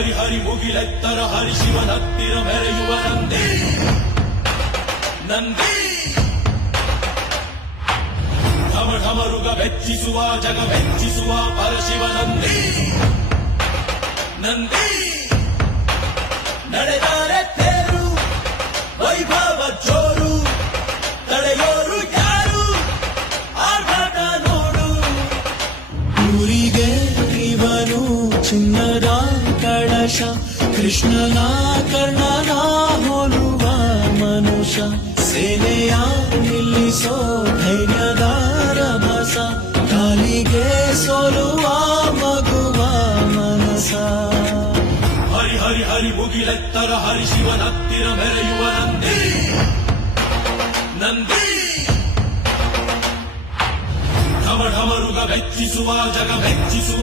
ಹರಿ ಹರಿ ಮುಗಿಲೆತ್ತರ ಹರಿ ಶಿವನತ್ತಿರ ಮೆರೆಯುವ ನಂದಿ ನಂದಿ ಢಮ ಢಮರುಗ ವೆಚ್ಚಿಸುವ ಜಗ ವೆಚ್ಚಿಸುವ ಪರಶಿವ ನಂದಿ ನಂದಿ ನಡೆದರೆ ತೇರು ವೈಭವ ಜೋರು ತಡೆಯೋರು ಯಾರು ಆರ್ಭಟ ನೋಡು ಊರಿಗೆ ಇವನು ಚಿನ್ನದ ಕಳಶ ಕೃಷ್ಣನ ಕರ್ಣನ ಹೋಲುವ ಮನುಷ್ಯ ಸೇನೆಯ ನಿಲ್ಲಿಸೋ ಧೈರ್ಯದ ರಭಸ ಕಾಲಿಗೆ ಸೋಲುವ ಮಗುವ ಮನಸ ಹರಿ ಹರಿ ಹರಿ ಮುಗಿಲೆತ್ತರ ಹರಿ ಶಿವನತ್ತಿರ ಮೆರೆಯುವ ನಂದಿ ನಂದಿ ಢಮ ಢಮರುಗ ವೆಚ್ಚಿಸುವ ಜಗ ವೆಚ್ಚಿಸುವ